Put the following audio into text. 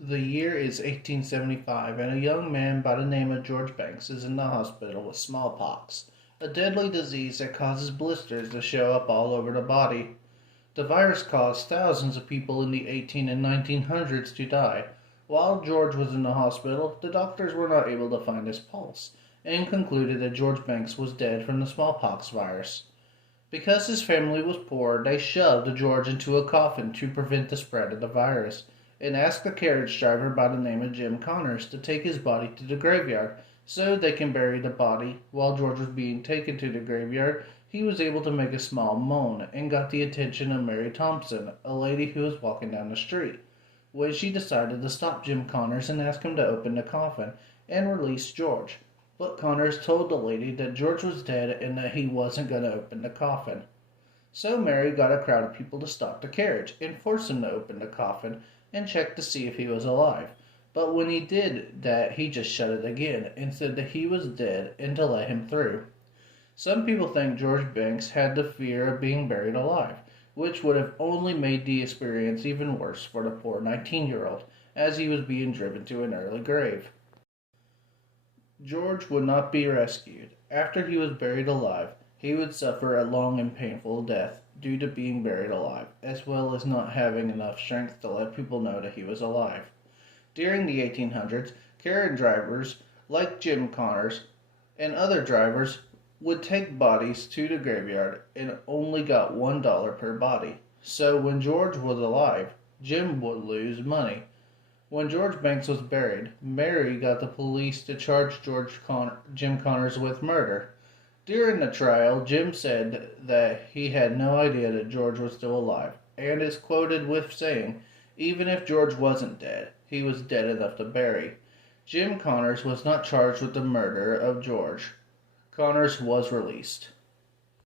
The year is 1875, and a young man by the name of George Banks is in the hospital with smallpox, a deadly disease that causes blisters to show up all over the body. The virus caused thousands of people in the 18 and 1900s to die. While George was in the hospital, the doctors were not able to find his pulse and concluded that George Banks was dead from the smallpox virus. Because his family was poor, they shoved George into a coffin to prevent the spread of the virus, and asked a carriage driver by the name of Jim Connors to take his body to the graveyard so they can bury the body. While George was being taken to the graveyard, he was able to make a small moan and got the attention of Mary Thompson, a lady who was walking down the street, when she decided to stop Jim Connors and ask him to open the coffin and release George. But Connors told the lady that George was dead and that he wasn't going to open the coffin. So Mary got a crowd of people to stop the carriage and force him to open the coffin and check to see if he was alive. But when he did that, he just shut it again and said that he was dead and to let him through. Some people think George Banks had the fear of being buried alive, which would have only made the experience even worse for the poor 19-year-old, as he was being driven to an early grave. George would not be rescued. After he was buried alive, he would suffer a long and painful death due to being buried alive, as well as not having enough strength to let people know that he was alive. During the 1800s, carriage drivers like Jim Connors and other drivers would take bodies to the graveyard and only got $1 per body. So when George was alive, Jim would lose money. When George Banks was buried, Mary got the police to charge Jim Connors with murder. During the trial, Jim said that he had no idea that George was still alive, and is quoted with saying, "Even if George wasn't dead, he was dead enough to bury." Jim Connors was not charged with the murder of George. Connors was released.